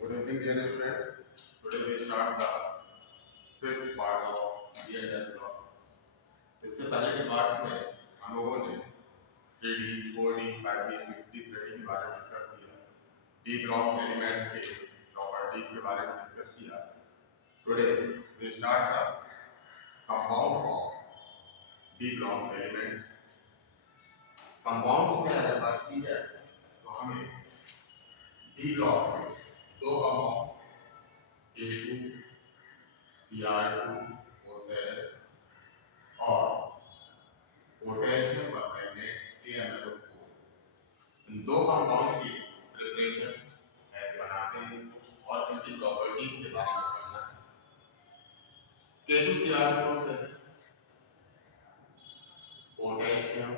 Good evening, dear students. Today we start the fifth part of DLL block. इससे पहले के parts में हम लोगों ने 3D, 4D, 5D, 6D threading के बारे में डिस्कस किया। D ब्लॉक एलिमेंट्स के प्रॉपर्टीज के बारे में डिस्कस किया। Today we start the compound of D block element. Compounds में अगर बात की जाए तो हमें D ब्लॉक में दो कंपाउंड A2 Cr2O7 और पोटेशियम परमैंगनेट KMnO4 इन दो कंपाउंड की प्रिपरेशन ऐसे बनाते हैं और इनकी प्रॉपर्टीज के बारे में समझना है। K2Cr2O7 पोटेशियम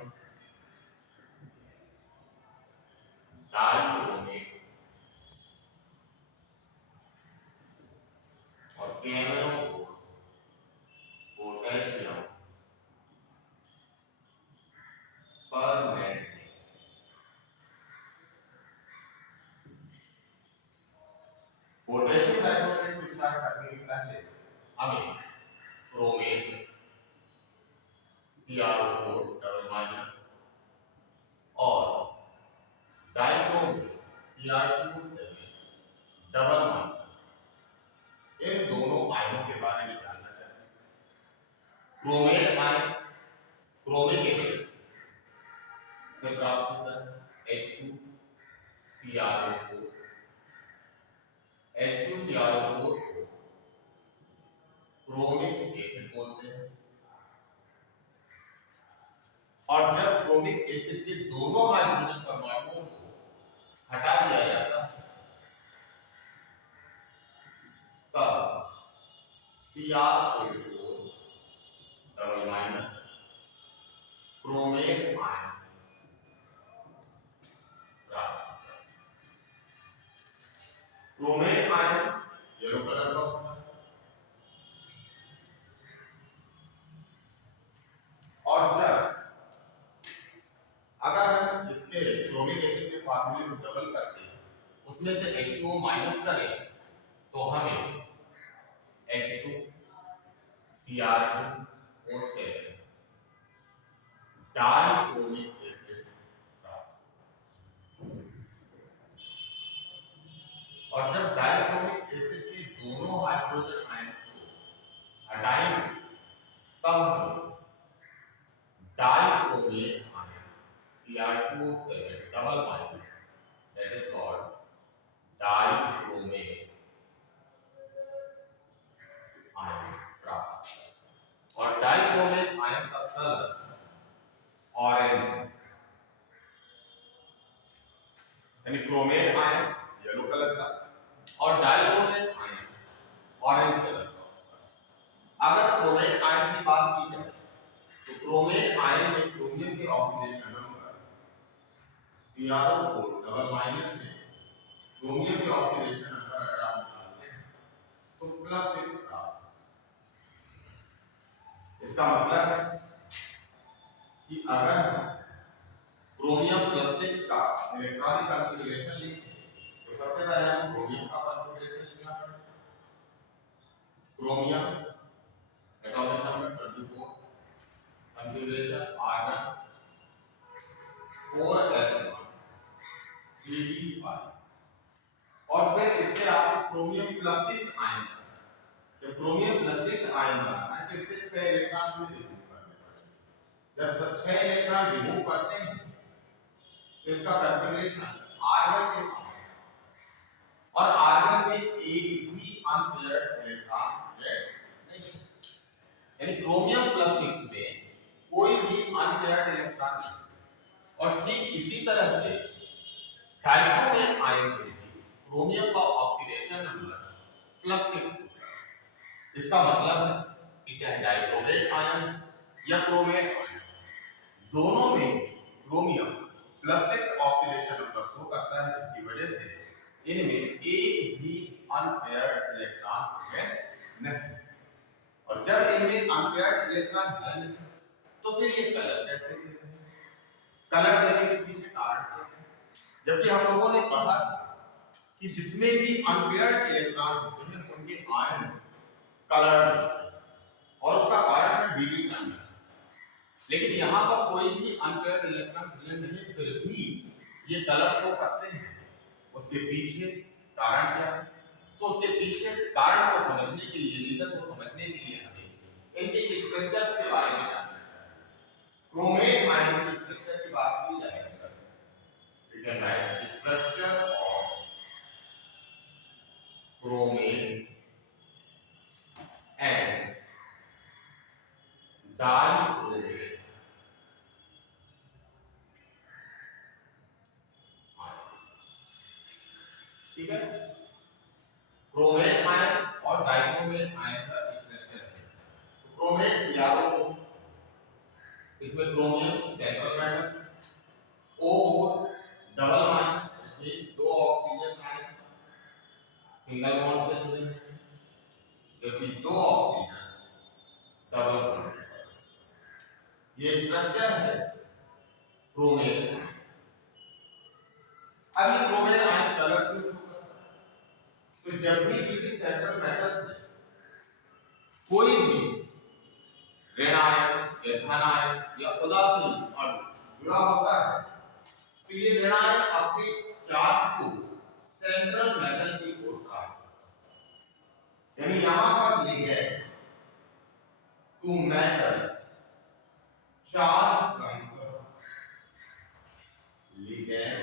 डाइक्रोमेट और KMnO4 potassium permanganate. Potassium dichromate को स्टार्ट करने के पहले हमें क्रोमेट CrO4 डबल माइनस और डाइक्रोमेट Cr2O7 डबल माइनस इन दोनों आयनों के बारे में जानना चाहिए। क्रोमेट आयन क्रोमिक एसिड से प्राप्त होता है H2CrO4 H2CrO4 को क्रोमिक एसिड बोलते हैं और जब क्रोमिक एसिड के दोनों हाइड्रोजन परमाणुओं को हटा दिया जाता है तब CrO4 double minus chromate ion प्राप्त। क्रोमेट आयन येलो कलर का होता है और जब अगर हम इसके क्रोमिक एसिड के फार्मूले को डबल करते हैं उसमें से H2O माइनस करें तो हमें H2Cr2O7 डाइक्रोमिक एसिड प्राप्त। और जब डाइक्रोमिक एसिड के दोनों हाइड्रोजन आयंस को हटाएंगे तब हमें dichromate ion Cr2O7 double minus that is called dichromate ion प्राप्त। और डाइक्रोमेट आयन का कलर ऑरेंज यानी क्रोमेट आयन येलो कलर का और डाइक्रोमेट आयन ऑरेंज कलर का। अगर क्रोमेट आयन की बात की जाए तो क्रोमेट आयन में क्रोमियम के oxidation number CrO4 double minus में क्रोमियम के ऑक्सीडेशन नंबर अगर आप निकालते हैं तो +6 प्राप्त। इसका मतलब है कि अगर हम क्रोमियम +6 का इलेक्ट्रॉनिक कॉन्फ़िगरेशन लिखें तो सबसे पहले हम क्रोमियम का कॉन्फ़िगरेशन लिखना पड़ेगा। Chromium atomic number 24 configuration R1 4s1 3d5 और और फिर इससे आप क्रोमियम प्लस 6 आयन, जब क्रोमियम प्लस 6 आयन बनाना है तो इससे 6 इलेक्ट्रॉन भी रिमूव करने पड़ेंगे। जब सब 6 इलेक्ट्रॉन रिमूव करते हैं तो इसका कॉन्फ़िगरेशन R1 के समान है और R1 में एक भी अनपेयर्ड इलेक्ट्रॉन नहीं है, यानी क्रोमियम प्लस 6 में कोई भी अनपेयर्ड इलेक्ट्रॉन नहीं। और ठीक इसी तरह से डाइक्रोमेट आयन में भी क्रोमियम का ऑक्सीडेशन नंबर +6। इसका मतलब है कि चाहे डाइक्रोमेट आयन या क्रोमेट आयन, दोनों में क्रोमियम +6 ऑक्सीडेशन नंबर शो करता है, जिसकी वजह से इनमें एक भी अनपेयर्ड इलेक्ट्रॉन नहीं। और जब इनमें अनपेयर्ड इलेक्ट्रॉन है नहीं तो फिर ये कलर कैसे देते हैं? कलर देने के पीछे कारण क्या है? जबकि हम लोगों ने पढ़ा कि जिसमें भी अनपेयर्ड इलेक्ट्रॉन होते हैं उनके आयन कलर्ड और उसका कारण है dd ट्रांजिशन। लेकिन यहाँ पर कोई भी अनपेयर्ड इलेक्ट्रॉन प्रेजेंट नहीं है, फिर भी ये कलर शो करते हैं। उसके पीछे कारण क्या है? तो उसके पीछे कारण को समझने के लिए, रीजन को समझने के लिए हमें इनके स्ट्रक्चर के बारे में जानना है। क्रोमेट आयन की स्ट्रक्चर की बात की जाए तो you can write structure of chromate and dichromate ठीक है। क्रोमेट आयन और डाइक्रोमेट आयन का स्ट्रक्चर है। तो क्रोमेट यादों को, इसमें chromium central metal, O4 double ion, means दो ऑक्सीजन आयन सिंगल बॉन्ड से जुड़े हैं, जबकि दो ऑक्सीजन डबल बॉन्ड। ये स्ट्रक्चर है क्रोमेट आयन। अब ये क्रोमेट आयन कलर क्यों शो करता है? तो जब भी किसी सेंट्रल मेटल से कोई भी ऋण आयन या धन आयन या उदासीन अणु जुड़ा होता है तो ये ऋण आयन अपने चार्ज को सेंट्रल मेटल की ओर ट्रांसफर करता है। यानी यहां पर ligand to metal charge transfer, ligand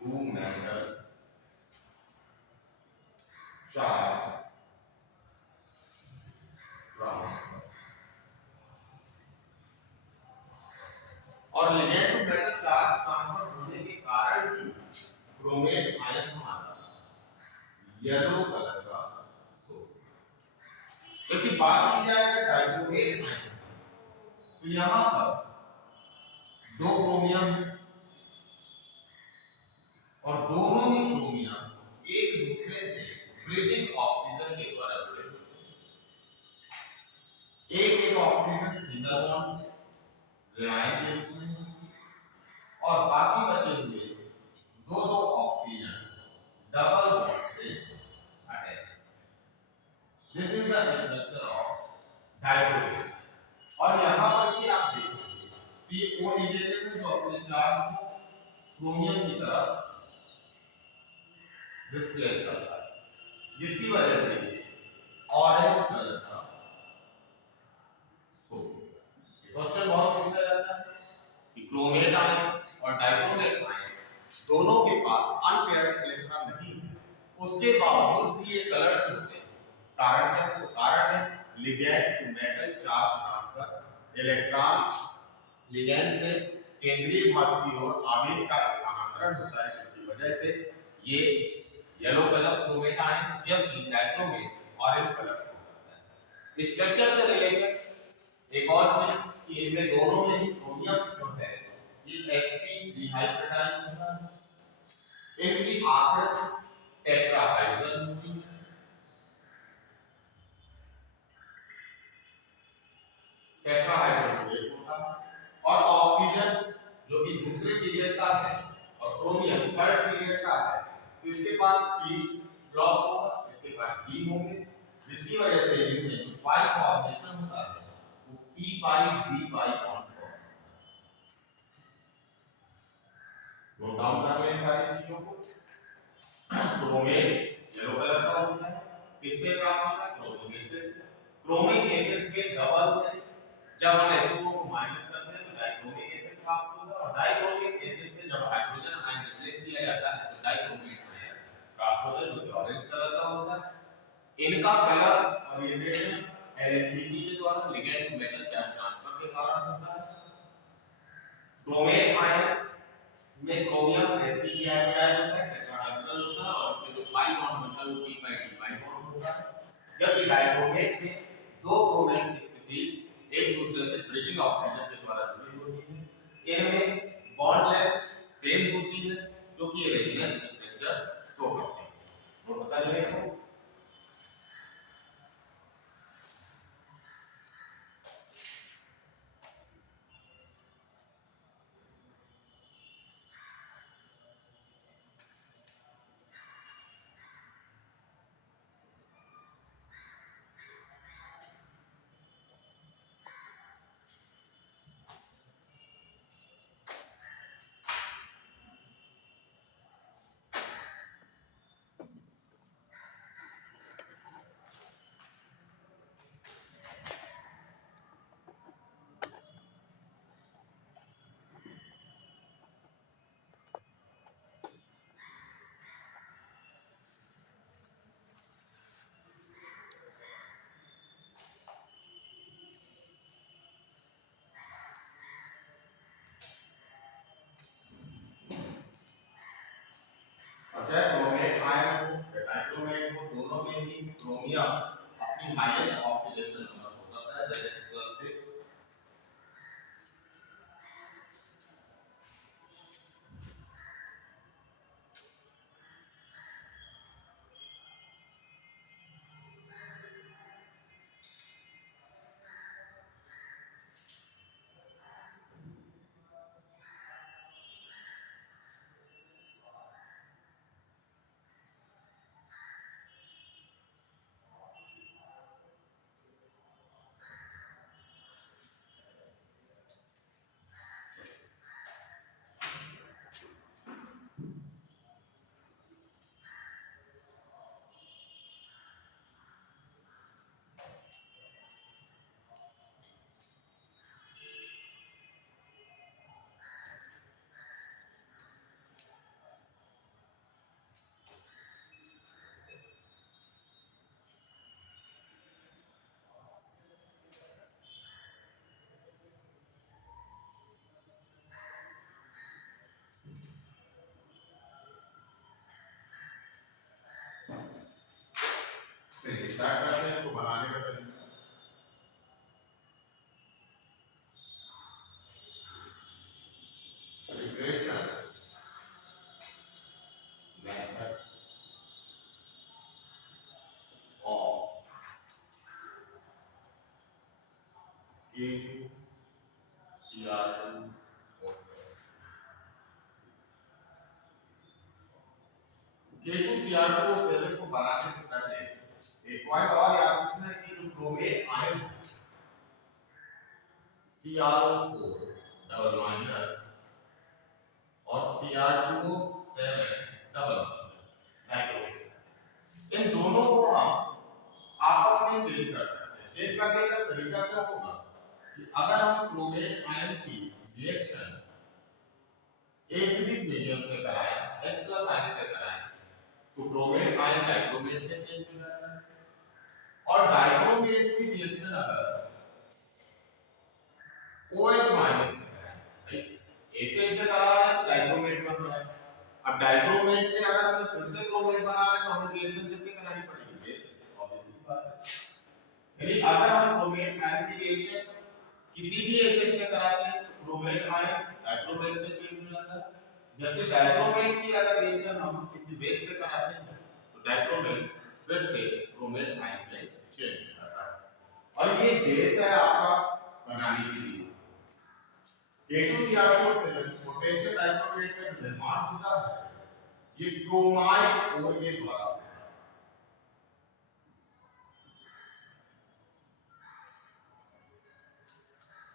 to metal charge transfer. और ligand to metal charge transfer होने के कारण ही क्रोमेट आयन हमारा येलो कलर का शो। क्योंकि बात की जाए डाइक्रोमेट आयन तो यहां पर दो क्रोमियम है और दोनों ही क्रोमियम एक दूसरे से ब्रिजिंग ऑक्सीजन के द्वारा जुड़े होते हैं। एक ऑक्सीजन सिंगल बॉन्ड से ऋणायन के रूप में और बाकी बचे हुए दो ऑक्सीजन डबल बॉन्ड से attach. This is the structure of dichromate. और यहां पर भी आप देखिए कि ये O नेगेटिव है जो अपने चार्ज को क्रोमियम की तरफ डिस्प्लेस करता है, जिसकी वजह से ये ऑरेंज कलर का शो। क्वेश्चन बहुत पूछा जाता है कि क्रोमेट आयन और डाइक्रोमेट आयन दोनों के पास अनपेयर्ड इलेक्ट्रॉन नहीं है, उसके बावजूद भी ये कलर्ड होते हैं। कारण क्या है? तो कारण है ligand to metal charge transfer. Electron ligand से केंद्रीय भाग की ओर आवेश का स्थानांतरण होता है, जिसकी वजह से ये येलो कलर क्रोमेट आयन, जबकि डाइक्रोमेट ऑरेंज कलर शो करता है। स्ट्रक्चर से रिलेटेड एक और चीज कि इनमें दोनों में ही क्रोमियम जो है ये sp3 हाइब्रिडाइज होता है। इनकी आकृति टेट्राहाइड्रल होती है। टेट्राहाइड्रल होता है और ऑक्सीजन जो कि दूसरे पीरियड का है और क्रोमियम थर्ड पीरियड का है, तो इसके पास p ब्लॉक होगा, इसके पास d होंगे, जिसकी वजह से इनमें पाई फॉर्मेशन होता है वो p पाई d pi bond form. Note down कर लें सारी चीजों को। क्रोमेट येलो कलर का होता है, किससे प्राप्त होता है? Chromic acid. क्रोमिक एसिड के डबल से जब हम H2O को माइनस करते हैं तो डाइक्रोमिक एसिड प्राप्त होता है, और डाइक्रोमिक एसिड से जब हाइड्रोजन आयन रिप्लेस किया जाता है तो डाइक्रोमेट आयन प्राप्त होता है, जो कि ऑरेंज कलर का होता है। इनका कलर ओरिएंटेशन LHCl के द्वारा ligand to metal charge transfer के कारण होता है। क्रोमेट आयन में क्रोमियम sp3 होता है, टेट्राहेड्रल होता है, और इसमें जो पाई बॉन्ड बनता है वो p by d pi bond होता है। जबकि डाइक्रोमेट में दो क्रोमेट स्पीशीज एक दूसरे से ब्रिजिंग ऑक्सीजन के द्वारा जुड़ी होती है। इनमें बॉन्ड लेंथ सेम होती है, जो कि रेडियस स्ट्रक्चर शो करते हैं। नोट कर लें। चाहे क्रोमेट आयन हो या डाइक्रोमेट हो, दोनों में ही क्रोमियम अपनी हाईएस्ट ऑक्सीडेशन नंबर होता है, दैट इज +6। स्टार्ट करते हैं इसको बनाने का तरीका। Preparation method of K2Cr2O7। K2Cr2O7 को बनाने से पहले एक पॉइंट और याद रखना है कि जो chromate ion CrO4 double minus और Cr2O7 डबल नाइट्रोजन, इन दोनों को हम आपस में चेंज कर सकते हैं। चेंज करने का तरीका क्या होगा कि अगर हम क्रोमेट आयन की रिएक्शन एसिडिक मीडियम से कराएं, H+ आयन से कराएं, तो क्रोमेट आयन डाइक्रोमेट में चेंज हो जाता है। और डाइक्रोमेट की रिएक्शन अगर OH माइनस से कराएं, एसिड से करा रहे हैं तो डाइक्रोमेट बन रहा है। अब डाइक्रोमेट से अगर हमें फिर से क्रोमेट बनाना है तो हमें रिएक्शन किससे करानी पड़ेगी? बेस से, ऑब्वियस सी बात है। यानी अगर हम क्रोमेट आयन की रिएक्शन किसी भी एसिड से कराते हैं तो क्रोमेट आयन डाइक्रोमेट में चेंज हो जाता है, जबकि डाइक्रोमेट की अगर रिएक्शन हम किसी बेस से कराते हैं तो डाइक्रोमेट फिर से क्रोमेट आयन में चेंज हो जाता है। और ये बेस है आपका बनाने के लिए। K2Cr4 पोटेशियम डाइक्रोमेट का निर्माण होता है, ये क्रोमाइड ओर के द्वारा होता है।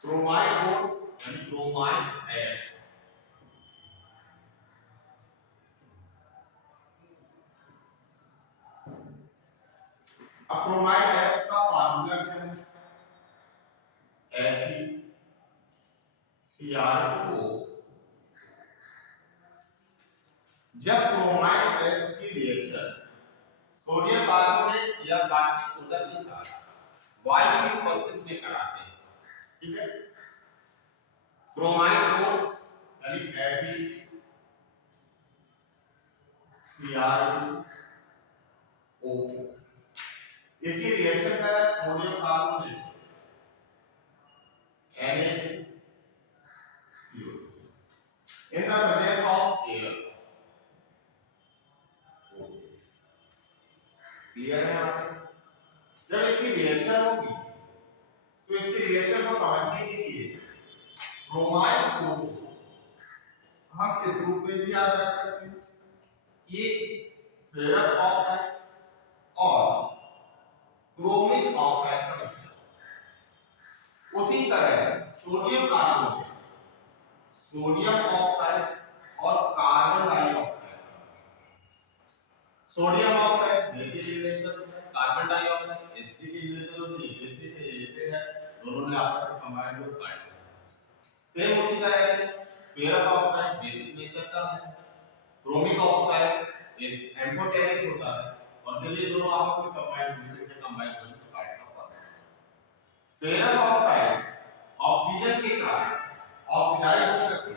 क्रोमाइड ओर यानी क्रोमाइड ऐश, अब क्रोमाइड गैस का फार्मूला क्या है? FeCr2O। जब क्रोमाइड गैस की रिएक्शन सोडियम कार्बोनेट या कास्टिक सोडा के साथ वायु की उपस्थिति में कराते हैं, ठीक है, क्रोमाइड को यानी FeCr2O, इसकी रिएक्शन कर रहा है sodium carbonate Na2CO in the presence of air। Clear है यहाँ पे? जब इसकी रिएक्शन होगी तो इसकी रिएक्शन को समझने के लिए क्रोमाइड को हम इस रूप में भी याद रख सकते हैं, ये फेरस ऑक्साइड और क्रोमिक ऑक्साइड का मिश्रण। उसी तरह सोडियम कार्बोनेट, सोडियम ऑक्साइड और carbon dioxide. Sodium oxide basic in nature होता है, carbon dioxide acidic in nature होती है, बेसिक एसिड है, दोनों ने आपस में कंबाइन हो साइड। सेम उसी तरह से फेरस ऑक्साइड बेसिक नेचर का है, क्रोमिक ऑक्साइड एम्फोटेरिक होता है, और जब ये दोनों आपस में कंबाइन होते हैं कंबाइन होने पर साइड का फॉर्म। फेरस ऑक्साइड ऑक्सीजन के कारण ऑक्सीडाइज होकर के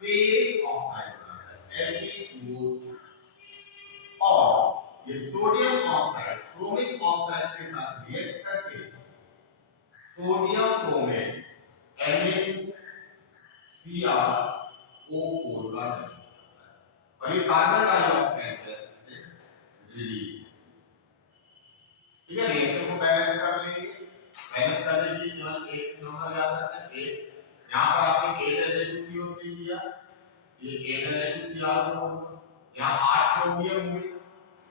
फेरिक ऑक्साइड बनाता है Fe2O, और ये सोडियम ऑक्साइड क्रोमिक ऑक्साइड के साथ रिएक्ट करके सोडियम क्रोमेट Na2CrO4 का निर्माण, और ये कार्बन डाइऑक्साइड गैस से रिलीज। ठीक है, रिएक्शन को बैलेंस कर लेंगे। बैलेंस करने के लिए केवल एक नंबर याद रखना है, 8। यहां पर आपने 8 Na2CO3 लिया, ये 8 Na2Cr4, यहां 8 क्रोमियम हुए,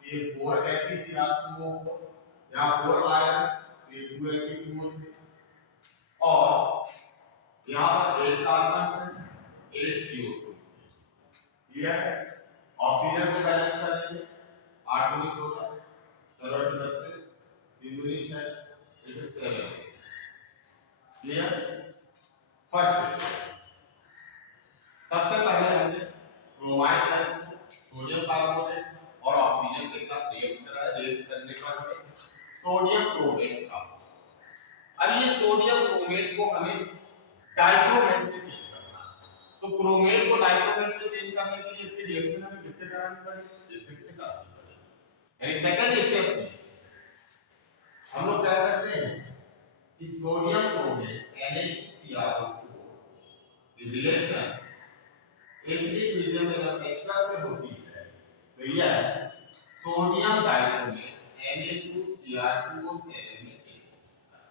ये 4 FeCr2O4, यहां 4 आयरन, ये 2 Fe2O3, और यहां पर 8 कार्बन से 8 CO2। क्लियर है? ऑक्सीजन को बैलेंस करेंगे, 8 दूनी 16, 4 32, 3 दूनी 6, 7। क्लियर? फर्स्ट सबसे पहले हमने क्रोमाइड गैस को सोडियम कार्बोनेट और ऑक्सीजन के साथ रिएक्ट करा, रिएक्ट करने पर हमें सोडियम क्रोमेट प्राप्त। अब ये सोडियम क्रोमेट को हमें डाइक्रोमेट में चेंज करना है, तो क्रोमेट को डाइक्रोमेट में चेंज करने के लिए इसकी रिएक्शन हमें किससे करानी पड़ेगी? एसिड से करानी पड़ेगी। यानी सेकंड स्टेप में हम लोग कह सकते हैं कि सोडियम क्रोमेट Na2CrO4 की रिएक्शन एसिडिक मीडियम में जब H+ से होती है तो यह सोडियम डाइक्रोमेट Na2Cr2O7 में चेंज होता है।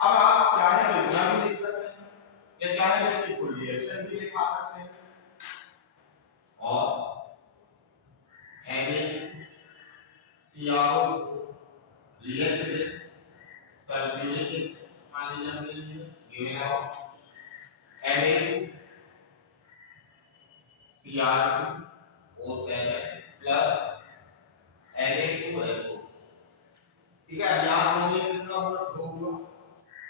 अब आप चाहे इतना भी लिख सकते हैं या चाहे इसकी फुल रिएक्शन भी लिखा सकते हैं, और Na2CrO4 react with sulphuric acid, मान लीजिए हमने लिए given out Na2Cr2O7 plus Na2SO। ठीक है, यहां क्रोमियम कितना हुआ? 2 हुआ,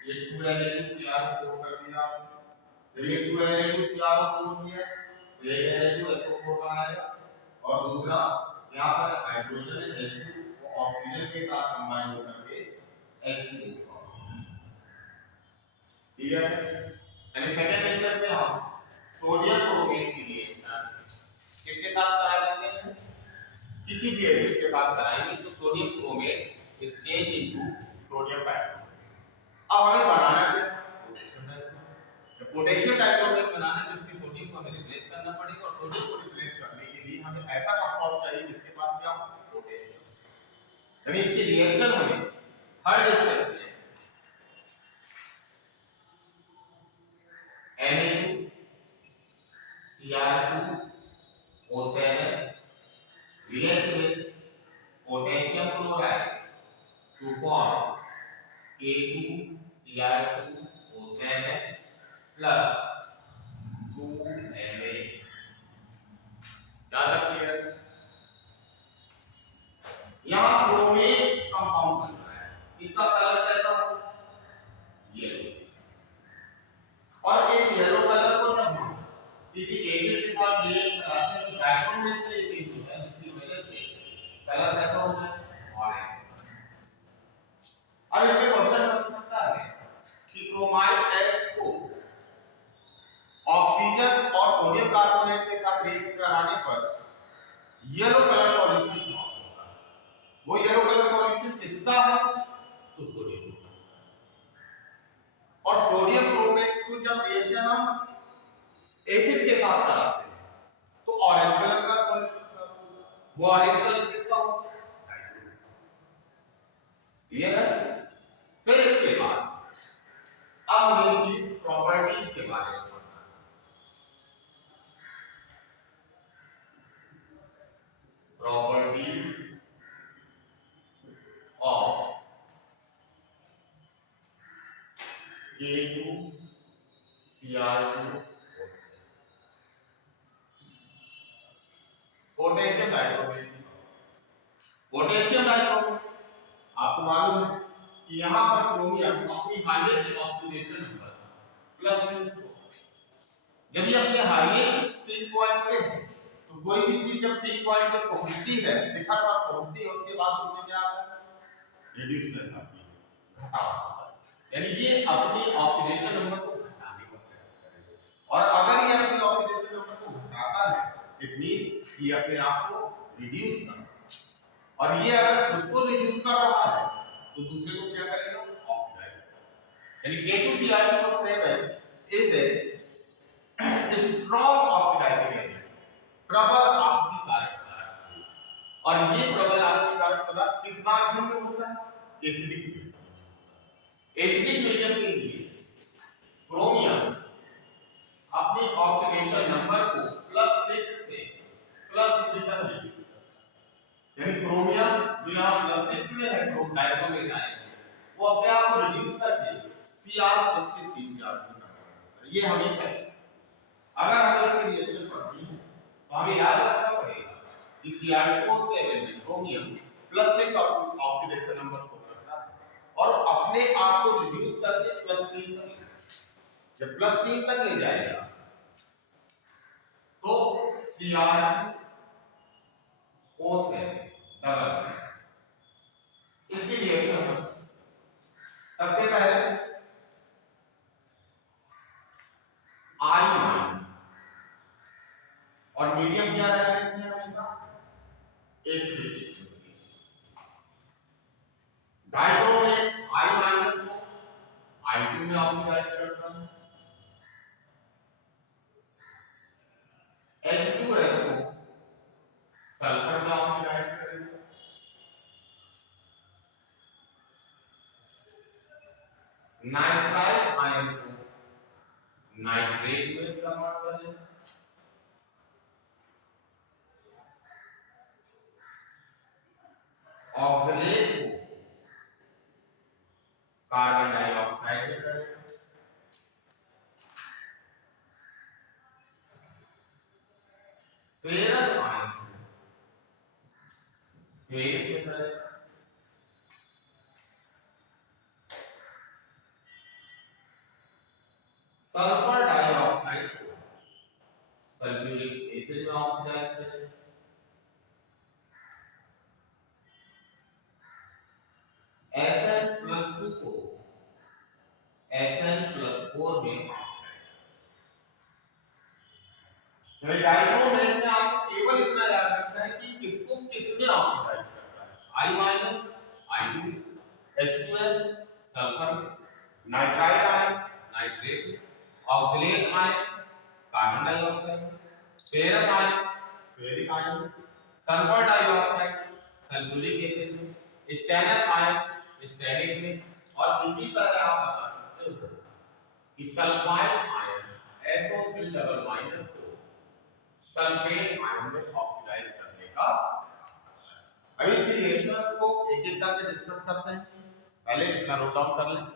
ये 2 Na2Cr4 कर दिया आपने, जब ये 2 Na2Cr4 किया तो एक Na2SO4 बनाएगा, और दूसरा यहां पर हाइड्रोजन H2 वो ऑक्सीजन के साथ कंबाइन होकर के H2O। क्लियर है? यानी सेकंड स्टेप में हम सोडियम क्रोमेट की रिएक्शन किसके साथ करा देंगे? किसी भी एसिड के साथ कराएंगे तो sodium chromate is change into sodium dichromate. अब हमें बनाना है पोटेशियम डाइक्रोमेट। पोटेशियम डाइक्रोमेट बनाना है जिसकी सोडियम को हमें रिप्लेस करना पड़ेगा, और सोडियम को रिप्लेस करने के लिए हमें ऐसा कंपाउंड चाहिए जिसके पास क्या हो? पोटेशियम। यानी इसकी रिएक्शन हमें थर्ड स्टेप में Na2Cr2O7 react with potassium chloride to form K2Cr2O7 plus 2Na। ज्यादा क्लियर? यहाँ क्रोमेट किसी एसिड के साथ रिएक्ट कराते हैं तो डायक्रोमेट में चेंज होता है, जिसकी वजह से कलर कैसा होता है, ऑरेंज। अब इसमें क्वेश्चन बन सकता है कि क्रोमाइड H को ऑक्सीजन और सोडियम कार्बोनेट के साथ रिएक्ट कराने पर येलो कलर सॉल्यूशन होता है। वो येलो कलर सॉल्यूशन किसका है, तो सोडियम। और सोडियम क्रोमेट को जब रिएक्शन हम एसिड के साथ कराते हैं तो ऑरेंज कलर का सॉल्यूशन प्राप्त होगा। वो ऑरेंज कलर किसका होता है, क्लियर है। फिर इसके बाद अब हमें इसकी प्रॉपर्टीज के बारे में पढ़ना है। Properties of K2Cr2 potassium dichromate. Potassium dichromate आपको मालूम है कि यहां पर क्रोमियम अपनी हाईएस्ट ऑक्सीडेशन नंबर +6। जब ये अपने हाईएस्ट पीक पॉइंट पे है तो कोई भी चीज जब पीक पॉइंट पे पहुंचती है, शिखर पर पहुंचती है, उसके बाद उसमें क्या आता है, रिड्यूसनेस आती है, घटाव आता है। यानी ये अपनी ऑक्सीडेशन नंबर को घटाने का प्रयास करेगा। और अगर ये अपनी ऑक्सीडेशन नंबर को घटाता है इट मींस ये अपने आप को रिड्यूस कर रहा है। और ये अगर खुद को रिड्यूस कर रहा है तो दूसरे को क्या करेगा, ऑक्सीडाइज करेगा। यानी K2Cr2 is a strong oxidising agent, प्रबल ऑक्सीकारक पदार्थ। और ये प्रबल ऑक्सीकारक पदार्थ किस माध्यम में होता है, एसिडिक मीडियम। एसिडिक मीडियम के लिए क्रोमियम अपने ऑक्सीडेशन नंबर को +6 से +3 तक रिड्यूस करता है। यानी क्रोमियम जो यहां +6 में है, डायक्रोमेट आएंगे, वो अपने आप को रिड्यूस करके Cr+ के 3-4 में कन्वर्ट करता है। ये हमेशा है। अगर हमें इसकी रिएक्शन पढ़नी है तो हमें याद रखना पड़ेगा कि Cr2O7 में क्रोमियम +6 ऑक्सीडेशन नंबर शो करता है और अपने आप को रिड्यूस करके +3 तक ले जाएगा। जब +3 तक ले जाएगा तो Cr2O7 डबल इसकी रिएक्शन सबसे पहले I- और मीडियम क्या रहेगा इसमें हमेशा, एसिडिक। डाइक्रोमेट I- को I2 में ऑक्सीडाइज करता है, H2S को सल्फर में ऑक्सीडाइज करेगा, नाइट्राइल आयन को नाइट्रेट में कन्वर्ट करेगा, ऑक्सलेट को कार्बन डाइऑक्साइड में करेगा, फेरस आयन को फेरिक में करेगा, सल्फर डाइऑक्साइड को सल्फ्यूरिक एसिड में ऑक्सीडाइज करेगा, Sn+2 को Sn+4 में डाइक्रोमेट में आप केवल इतना याद रखना है कि किसको किसमें ऑक्सीडाइज करता है, I- I2 H2S sulphur, nitrile ion nitrate, oxalate ion carbon dioxide, ferrous ion ferric ion, sulphur dioxide sulphuric acid में, स्टेनस आयन स्टेनिक में। और इसी तरह आप बता सकते हो कि सल्फाइड आयन SO3 को सल्फेट आयन में ऑक्सीडाइज करने का। अब इसकी रिएक्शंस को एक एक करके डिस्कस करते हैं। पहले इतना नोट डाउन कर लें।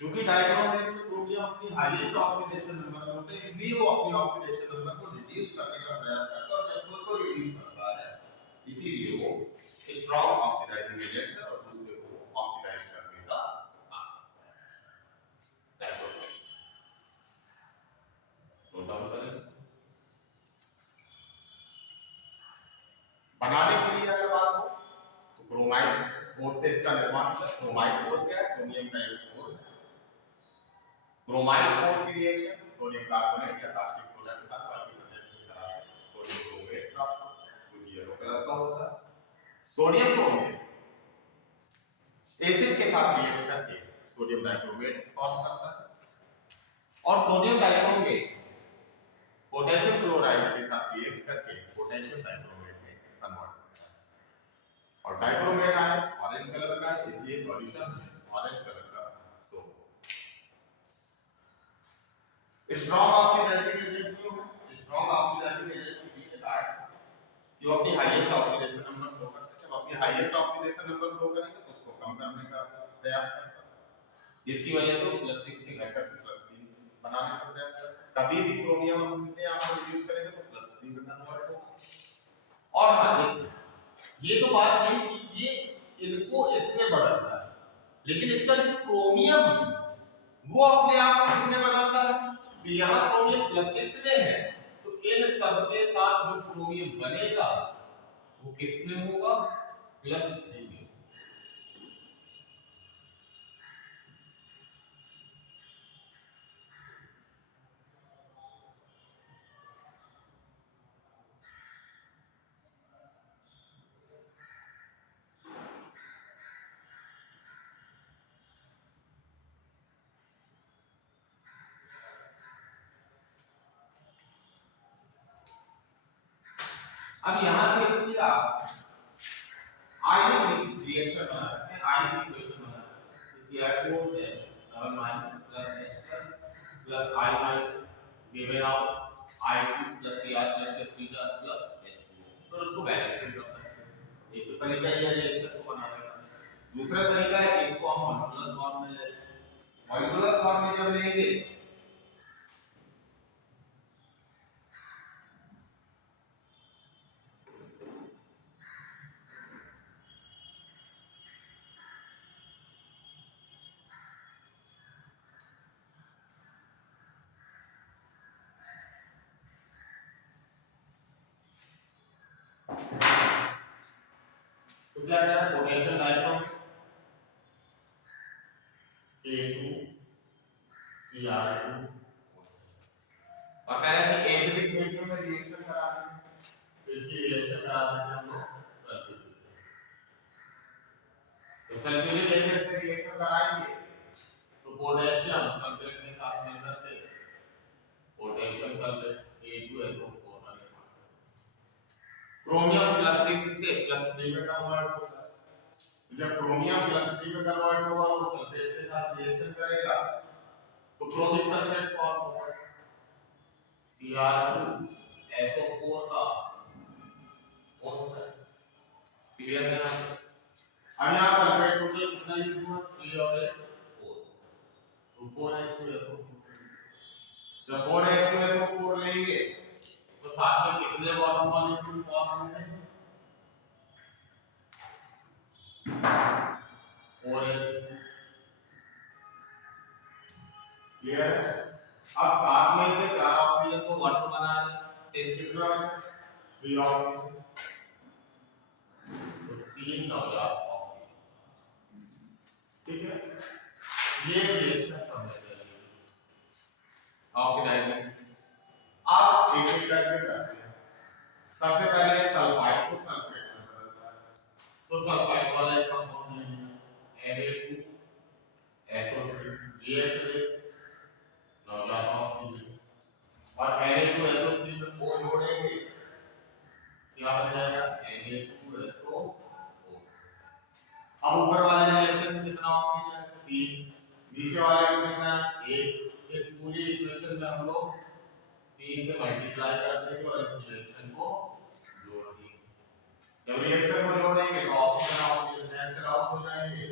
क्योंकि डाइक्रोमेट में क्रोमियम अपनी हाईएस्ट ऑक्सीडेशन नंबर में होता है, इसलिए वो अपनी ऑक्सीडेशन नंबर को रिड्यूस करने का प्रयास करता है, और जब खुद को रिड्यूस करता है इसीलिए वो स्ट्रॉन्ग ऑक्सीडाइजिंग एजेंट है और दूसरे को ऑक्सीडाइज करने का काम करता है। नोट डाउन करें। बनाने के लिए अगर बात हो तो क्रोमाइड कोर से इसका निर्माण होता है। क्रोमाइड कोर क्या है? क्रोमियम का एक कोर है। क्रोमाइड कोर की रिएक्शन सोडियम कार्बोनेट या कास्टिक सोडा के साथ बाइकार्बोनेट कराते हैं, सोडियम क्रोमेट प्राप्त होता है जो येलो कलर का होता है। सोडियम क्रोमेट एसिड के साथ रिएक्ट करके सोडियम डाइक्रोमेट फॉर्म करता है, और सोडियम डाइक्रोमेट पोटेशियम क्लोराइड के साथ रिएक्ट करके पोटेशियम डाइक्रोमेट में कन्वर्ट करता है। और डाइक्रोमेट आए ऑरेंज कलर का, इसलिए सॉल्यूशन में ऑरेंज कलर का सोप। स्ट्रॉन्ग ऑक्सीडाइजिंग एजेंट क्यों है? स्ट्रॉन्ग ऑक्सीडाइजिंग एजेंट के पीछे का है कि वो अपनी हाईएस्ट ऑक्सीडेशन नंबर फ्लो करते हैं। जब अपनी हाईएस्ट ऑक्सीडेशन नंबर फ्लो करेंगे तो उसको कम करने का प्रयास करता है, जिसकी वजह से +6 से घटकर +3 बनाने का प्रयास करता है। कभी भी क्रोमियम हम यहाँ पर यूज करेंगे तो +3 में कन्वर्ट होगा। और हाँ, ये तो बात है कि ये इनको इसमें बदलता है, लेकिन इसका जो क्रोमियम वो अपने आप को किसमें बदलता है? यहाँ क्रोमियम +6 में है तो इन सब के साथ जो क्रोमियम बनेगा वो किसमें होगा? +3 में। अब यहाँ से इसकी आप आयनिक रिएक्शन बना सकते हैं, आयनिक इक्वेशन बना सकते हैं। Cr4 से double minus plus H plus I minus given out I2 plus Cr plus के 3 चार्ज प्लस H2, तो उसको बैलेंसिंग कर सकते हैं। एक तो तरीका ये है रिएक्शन को बनाने का। दूसरा तरीका है इसको हम मॉलिक्यूलर फॉर्म में ले लें। मॉलिक्यूलर फॉर्म में जब लेंगे तो क्या करें? पोटेशियम डाइक्रोमेट K2Cr2 और कह रहे हैं कि एसिडिक मीडियम में रिएक्शन कराना है, तो इसकी रिएक्शन करा देते हैं हम लोग सल्फ्यूरिक। तो सल्फ्यूरिक एसिड से रिएक्शन कराएंगे तो पोटेशियम सल्फेट के साथ मिलकर के पोटेशियम सल्फेट K2SO4 का निर्माण करेगा। क्रोमियम +6 से +3 में कन्वर्ट होगा। जब क्रोमियम +3 में कन्वर्ट होगा वो सल्फेट के साथ रिएक्शन करेगा तो क्रोमिक सल्फेट फॉर्म होगा, Cr2SO4 का होता है। क्लियर है ना? अब यहाँ सल्फेट टोटल कितना यूज हुआ? 3 और 4, तो 4H2SO4। जब 4H2SO4 लेंगे तो साथ में कितने वाटर मॉलिक्यूल फॉर्म होंगे? 4H2। क्लियर है? अब साथ में से 4 ऑक्सीजन को वाटर बना रहे हैं, शेष कितना है? 3 ऑक्सीजन, तो 3 नवजात ऑक्सीजन। ठीक है, ये रिएक्शन समझ जाइए ऑक्सीडाइजिंग। आप एक एक करके करते हैं। सबसे पहले सल्फाइड को सल्फेट में बदलता है, तो सल्फाइड वाला एक कंपाउंड है Na2SO3 रिएक्ट नवजात ऑक्सीजन, और Na2SO3 में O जोड़ेंगे क्या बन जाएगा? Na2SO4। अब ऊपर वाले रिएक्शन में कितना ऑक्सीजन है? 3, नीचे वाले में कितना है? 1। इस पूरी इक्वेशन में हम लोग 3 से मल्टीप्लाई कर देंगे और इस रिएक्शन को जोड़ देंगे। जब रिएक्शन को जोड़ेंगे तो ऑक्सीजन ऑक्सीजन कैंसिल आउट हो जाएंगे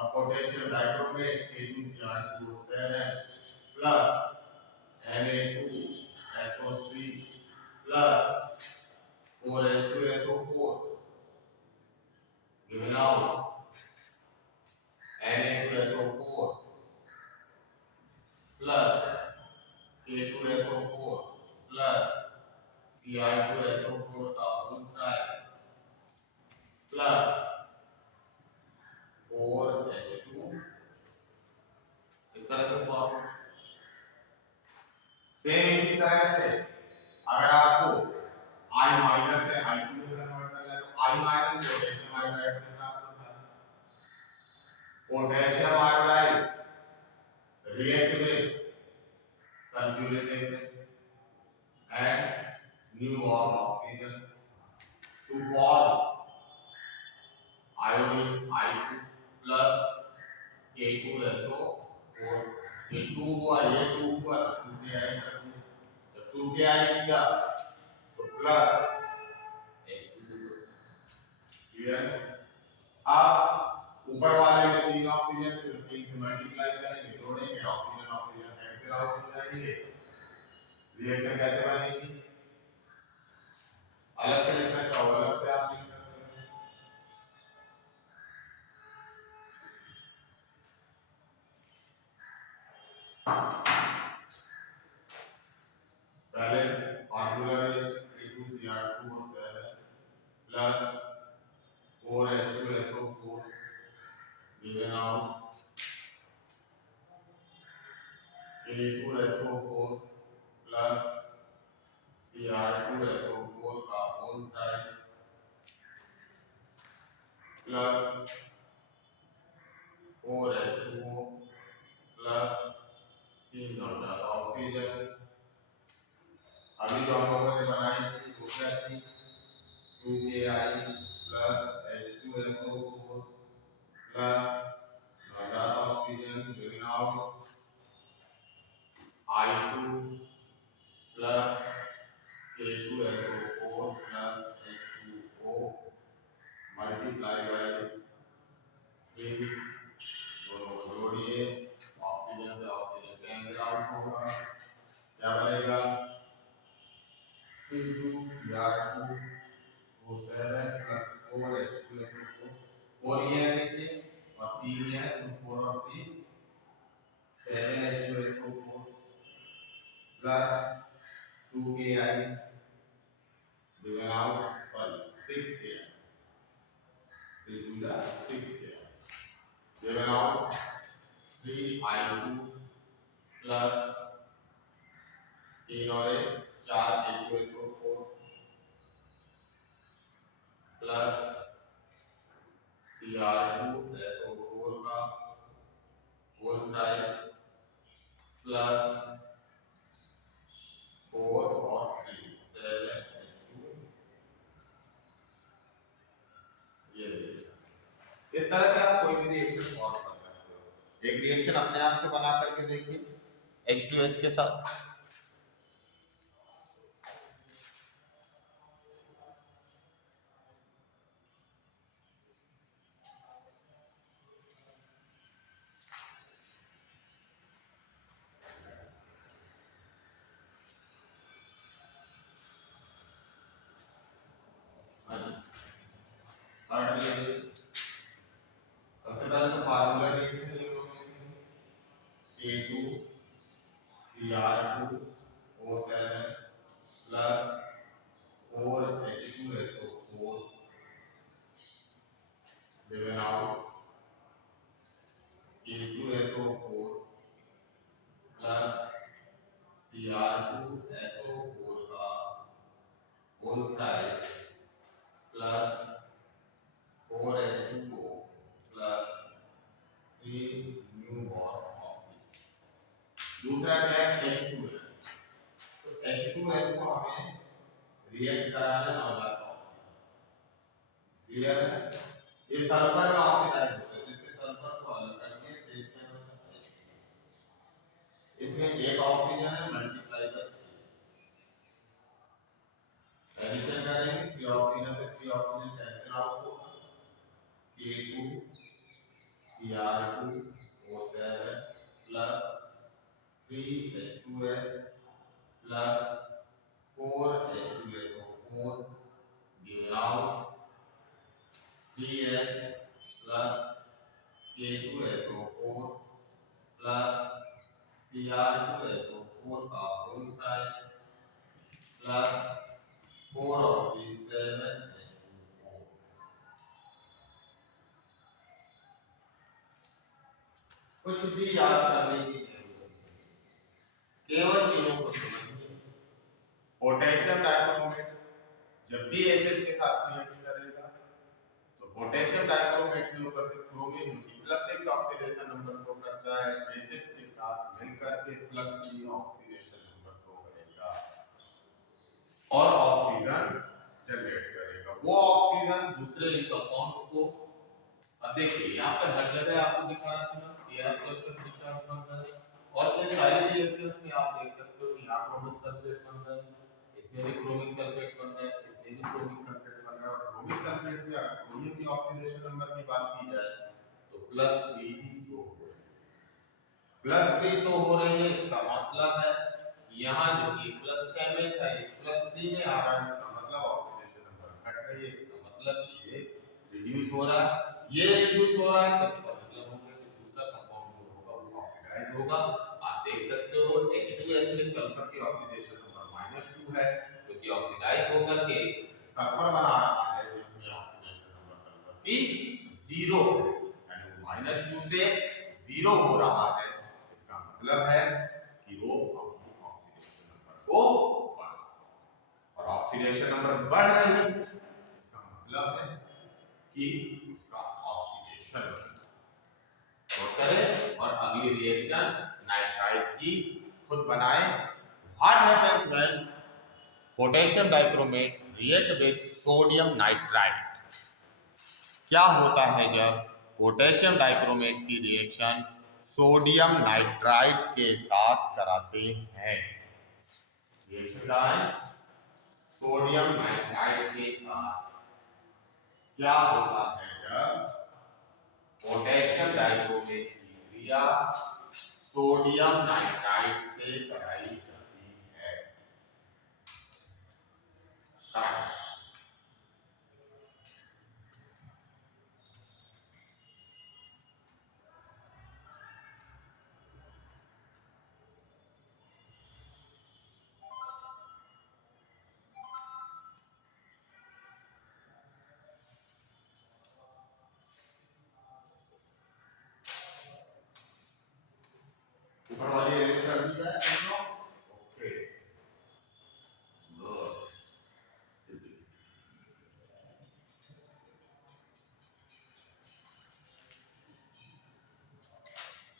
और potassium dichromate K2Cr2O7 plus Na2SO3 plus 4H2SO4 given out Na2SO4 plus K2SO4 plus Cr2SO4 का होल ट्राइस प्लस 4H2 इस तरह से फॉर्म। सेम इसी तरह से अगर आपको I माइनस से I2 में कन्वर्ट करना है तो I माइनस पोटेशियम आयोडाइड के साथ होता है। Potassium iodide react with sulfuric acid and new warm oxygen to form iodine I2 plus K2SO4 ये 2 हुआ ये 2 हुआ तो 2Ki जब 2Ki किया तो प्लस H2 क्लियर। अब ऊपर वाले में 3 ऑक्सीजन तो 3 से मल्टीप्लाई करेंगे जोड़ेंगे ऑक्सीजन ऑक्सीजन कैंसिल आउट हो जाएंगे रिएक्शन कैसे बनेगी अलग से लिखना चाहो अलग से आप लिख सकते हो। पहले formula reaction K2Cr2O7 plus 4H2SO4 given out K2SO4 plus Cr2SO4 का whole times plus 4H2O plus 3 घंटा ऑक्सीजन। अभी जो हम लोगों ने बनाई थी वो क्या थी 2Ki प्लस H2SO4 प्लस घंटा oxygen given out I2 plus K2SO4 plus H2O multiply by 3 दोनों को जोड़िए ऑक्सीजन से ऑक्सीजन कैंसिल आउट होगा क्या बनेगा K2Cr2O7 प्लस 4H2SO4 और ये है देखिए और 3 ये है तो 4 और 3 7H2SO4 plus 2Ki given out 6Ki 3 to the 6Ki given out 3I2 plus 3 और 1 4 K2SO4 प्लस Cr2SO4 का होल ट्राइस प्लस 4 और 3 7H2 ये इस तरह से आप कोई भी रिएक्शन फॉर्म कर सकते हो। एक रिएक्शन अपने आप से बना करके देखिए H2S के साथ सबसे पहले तो फार्मूला रिएक्शन ये लोग K2Cr2O7 plus 4H2SO4 given out K2SO4 plus Cr2SO4 का whole thrice plus 4H2O plus 3 new bond oxygen. दूसरा क्या है H2S तो H2S को हमें रिएक्ट कराना होगा क्लियर है। ये सल्फर में ऑक्सीडाइज होता है जिससे सल्फर को अलग करके शेष में बचता है इसमें एक ऑक्सीजन है मल्टीप्लाई करके एडिशन करेंगे 3 ऑक्सीजन से 3 ऑक्सीजन कैंसिल आउट होगा K2Cr2O7 3H2S plus 4H2SO4 given out 3S plus K2SO4 plus Cr2SO4 का होल प्राइस प्लस 4 और 3 7H2O। कुछ भी याद करने की जरूरत नहीं, केवल चीजों को समझिए। पोटेशियम डाइक्रोमेट जब भी एसिड के साथ रिएक्ट करेगा तो पोटेशियम डाइक्रोमेट के ऊपर से क्रोमीन +6 ऑक्सीडेशन नंबर शो करता है, एसिड के साथ मिलकर के +3 ऑक्सीडेशन नंबर शो करेगा और ऑक्सीजन जनरेट करेगा। वो ऑक्सीजन दूसरे कंपाउंड को, अब देखिए यहाँ पर हर जगह आपको दिखा रहा था ना Cr+ का चार्ज बन रहा है और इन सारी रिएक्शंस में आप देख सकते हो कि यहाँ क्रोमिक सल्फेट बन रहा है, इसमें भी क्रोमिक सल्फेट बन रहा है, इसमें भी क्रोमिक सल्फेट बन रहा है। और क्रोमिक सल्फेट में अगर क्रोमियम की ऑक्सीडेशन नंबर की बात की जाए तो +3 ही शो हो रही है, +3 शो हो रही है। इसका मतलब है यहाँ जो कि +6 में था ये +3 में आ रहा है, इसका मतलब ऑक्सीडेशन नंबर घट रही है, इसका मतलब ये रिड्यूस हो रहा है। ये रिड्यूस हो रहा है तो इसका मतलब होगा कि दूसरा कंपाउंड जो होगा वो ऑक्सीडाइज होगा। आप देख सकते हो H2S में सल्फर की ऑक्सीडेशन नंबर -2 है क्योंकि ऑक्सीडाइज होकर के सल्फर बना रहा है, इसमें ऑक्सीडेशन नंबर सल्फर की 0 है, यानी वो -2 से 0 हो रहा है। इसका मतलब है कि वो ऑक्सीडेशन नंबर को और ऑक्सीडेशन नंबर बढ़ रही है, इसका मतलब है कि उसका ऑक्सीडेशन तो करें। और अगली रिएक्शन नाइट्राइट की खुद बनाए। What happens when potassium dichromate react with sodium nitrite? क्या होता है जब पोटेशियम डाइक्रोमेट की रिएक्शन सोडियम नाइट्राइट के साथ कराते हैं? रिएक्शन कराएं सोडियम नाइट्राइट के साथ, क्या होता है जब पोटेशियम डाइक्रोमेट की क्रिया सोडियम नाइट्राइट से कराई जाती है? ऊपर वाली अरेंज कर दी जाए। Okay good.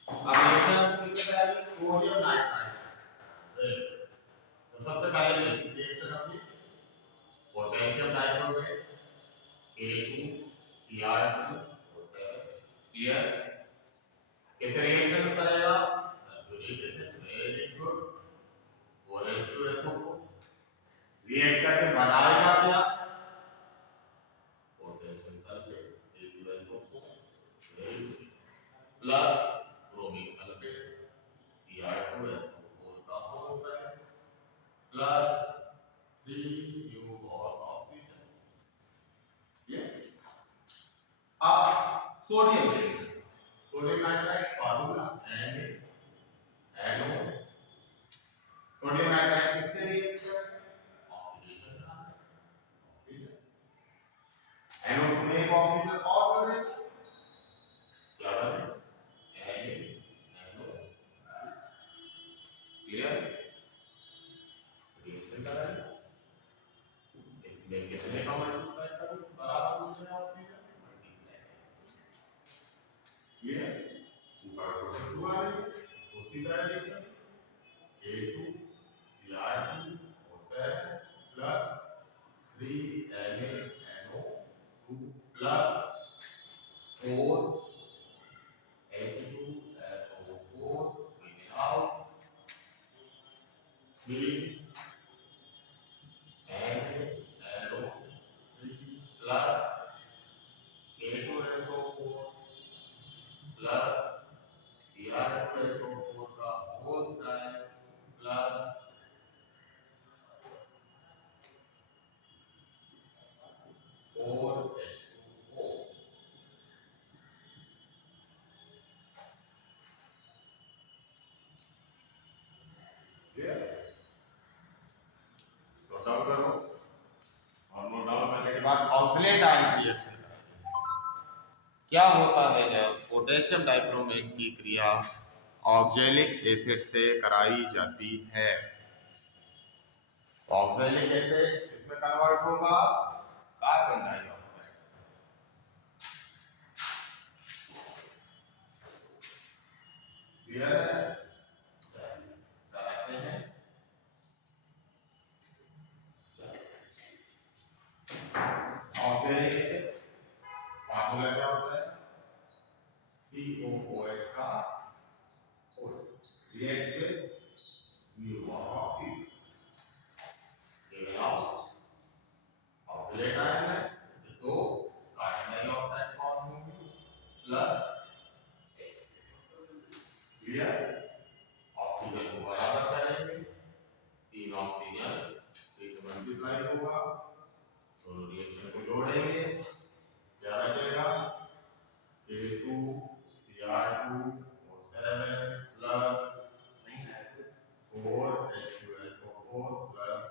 अब रिएक्शन किससे कराएंगे? Sodium nitrite. तो सबसे पहले बेसिक रिएक्शन अपनी पोटेशियम डाइक्रोमेट K2Cr2O7 क्लियर। कैसे रिएक्शन करेगा? Sulphuric acid, very good, 4H2SO4 react करके बनाएगा क्या? Potassium sulphate K2SO4 very good plus chromic sulphate Cr2SO4 का होल प्राइस प्लस 3 न्यू और ऑक्सीजन। ये अब सोडियम लेंगे, sodium nitrite formula NaNO। Sodium nitrite किससे रिएक्ट करेगा? ऑक्सीडेशन का ऑक्सीजन। NO में एक ऑक्सीजन और बने, क्या बने? NaNO। क्लियर। रिएक्शन करेंगे, इसमें कितने का मल्टीप्लाई करूं बराबर हो जाए ऑक्सीजन मल्टीप्लाई। ये ऊपर को हुआ है तो सीधा लिखिए K2Cr2O7 plus 3NaNO2 plus 4H2SO4 bringing out 3NaNO3 plus K2SO4 plus Cr2SO4 का होल प्राइस पोटेशियम डाइक्रोमेट की क्रिया ऑक्जेलिक एसिड से कराई जाती है। ऑक्जेलिक एसिड इसमें कन्वर्ट होगा कार्बन डाइऑक्साइड। क्लियर है? कराते हैं। ऑक्जेलिक एसिड फार्मूला क्या होता है? COOH का रिएक्ट विद म्यू ऑक्सीजन। ये बनाओ ऑक्सीडेट आयन है, इससे दो कार्बन डाइऑक्साइड फॉर्म होंगे प्लस क्लियर। ऑक्सीजन को बराबर करेंगे, तीन ऑक्सीजन एक मल्टीप्लाई होगा, दोनों रिएक्शन को जोड़ेंगे, क्या बचेगा? K2Cr2O7 प्लस 4H2SO4 प्लस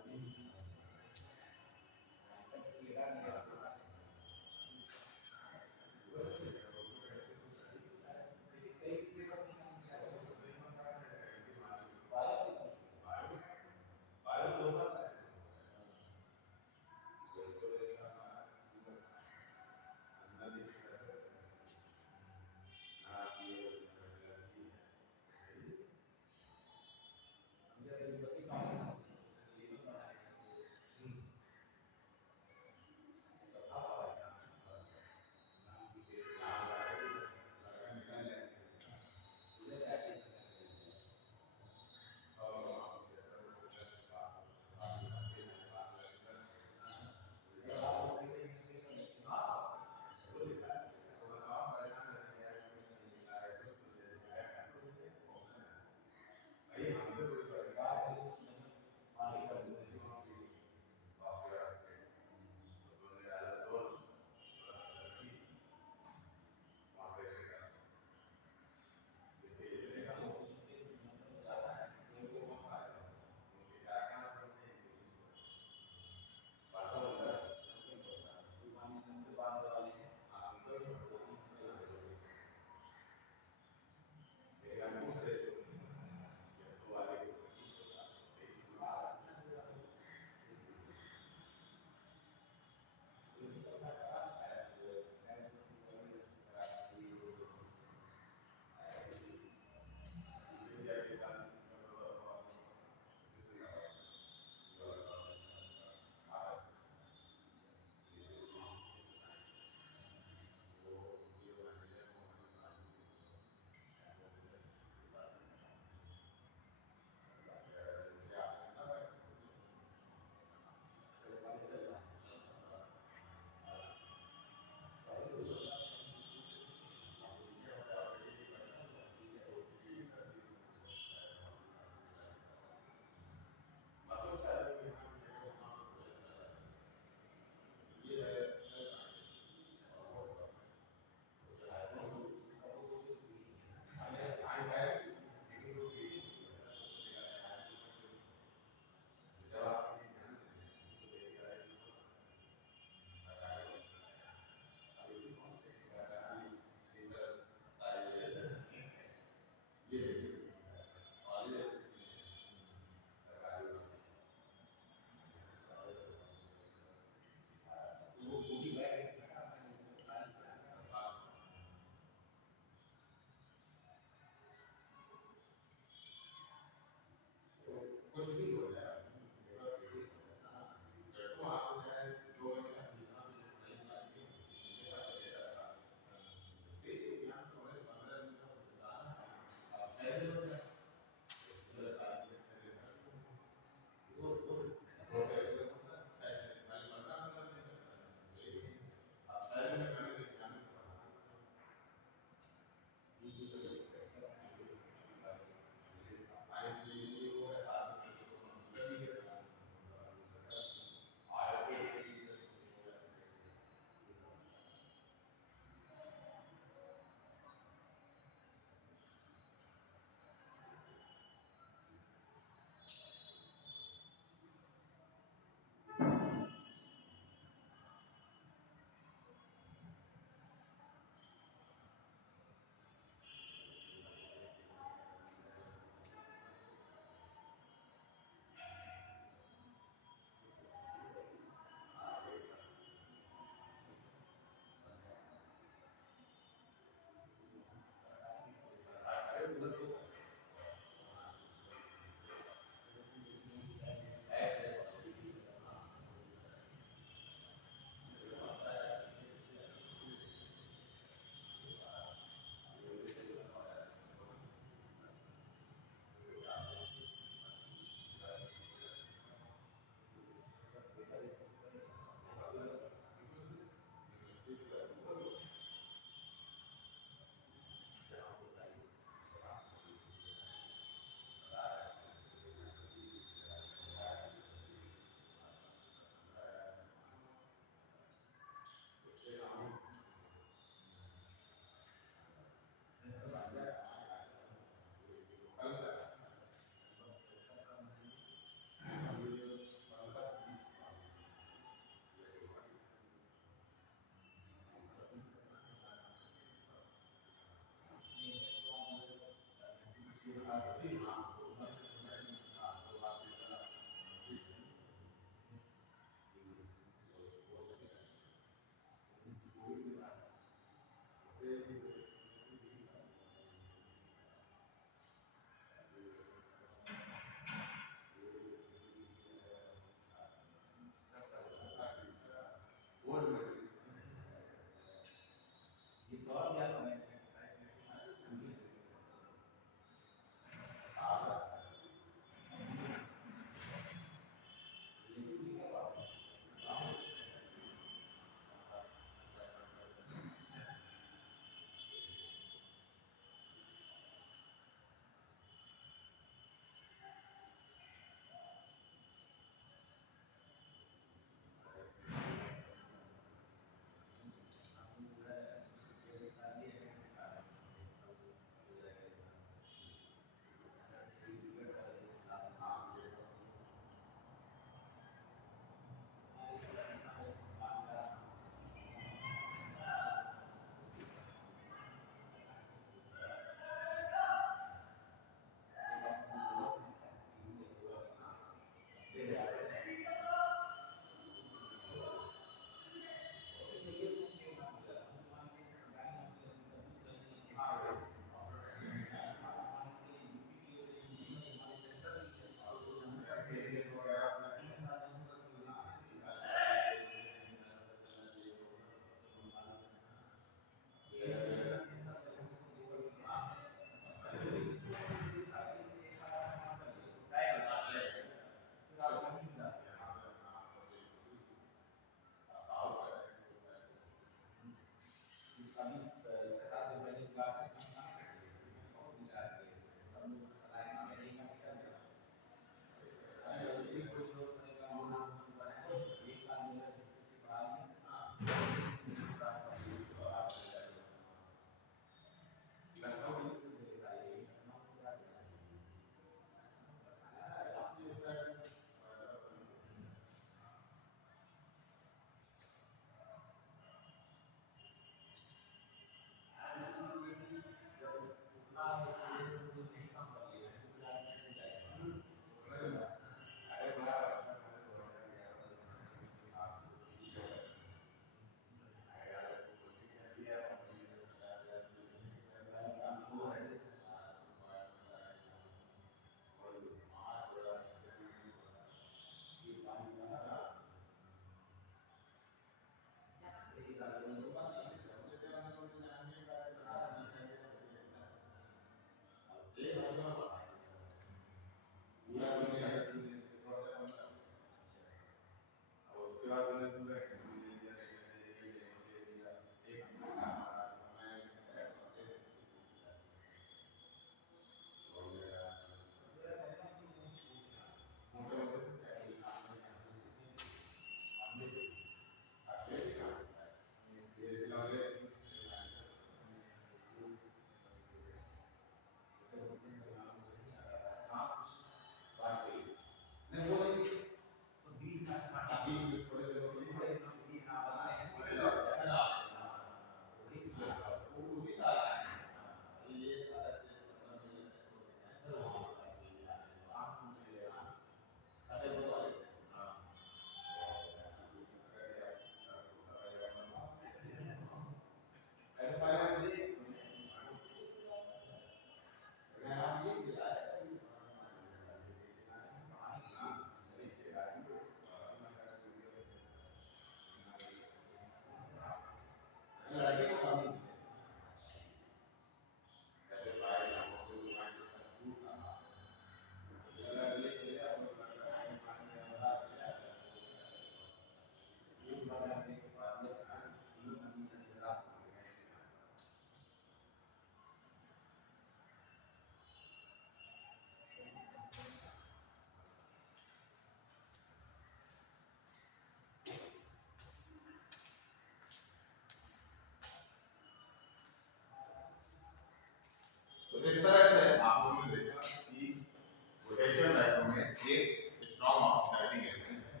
ये स्ट्रॉन्ग ऑक्सीडाइजिंग एजेंट है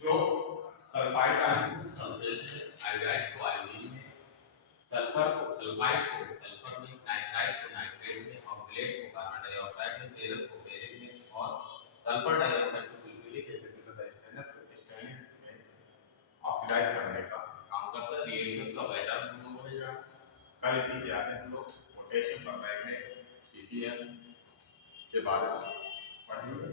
जो सल्फाइड आयन सल्फेट हाइड्राइड को आयोडीन में, सल्फर को सल्फाइड को सल्फर में, नाइट्राइड को नाइट्रेट में, ऑक्सीलेट को कार्बन डाइऑक्साइड में, फेरस को फेरिक में और सल्फर डाइऑक्साइड को सल्फ्यूरिक एसिड में तथा स्टेनलेस में ऑक्सीडाइज करने का काम करता है। रिएक्शंस का पैटर्न हम लोगों ने जाना, कल इसी के आगे हम लोग पोटेशियम परमैंगनेट PPM के बारे में पढ़ेंगे।